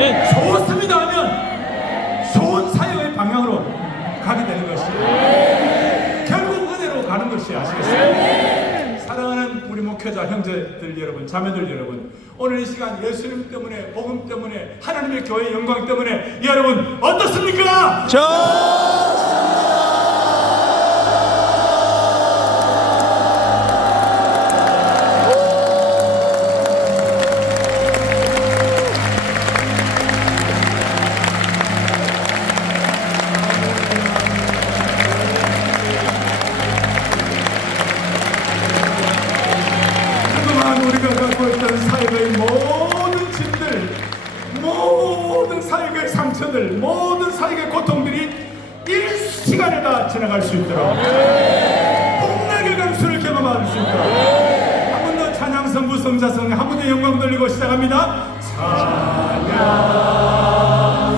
좋습니다 하면 좋은 사역의 방향으로 가게 되는 것이 결국 은혜로 가는 것이 아시겠어요? 사랑하는 우리 목회자 형제들 여러분, 자매들 여러분, 오늘 이 시간 예수님 때문에, 복음 때문에, 하나님의 교회의 영광 때문에 여러분 어떻습니까? 그 모든 사역의 상처들, 모든 사역의 고통들이 일시간에 다 지나갈 수 있도록. 복락의 강수를 경험할 수 있도록. 한 번 더 찬양성 부 성자성 한번 더 영광 돌리고 시작합니다. 여기까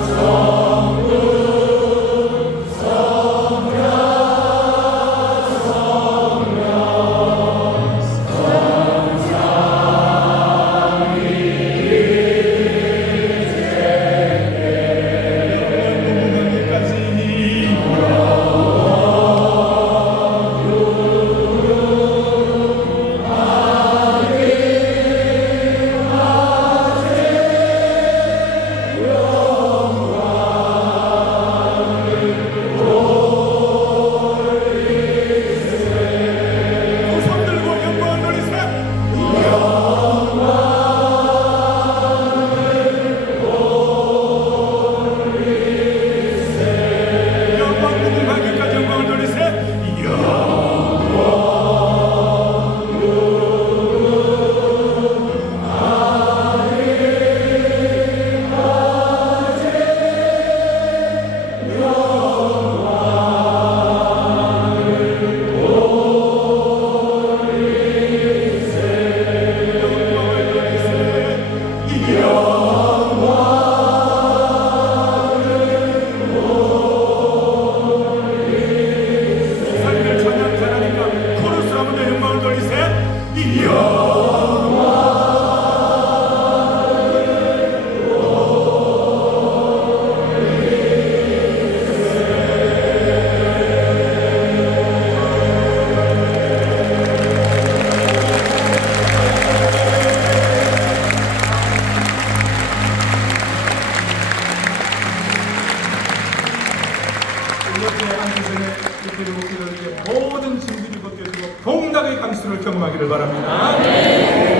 전에 이렇게 목소리를 모든 짐들이 벗겨지고 복락의 강수를 경험하기를 바랍니다.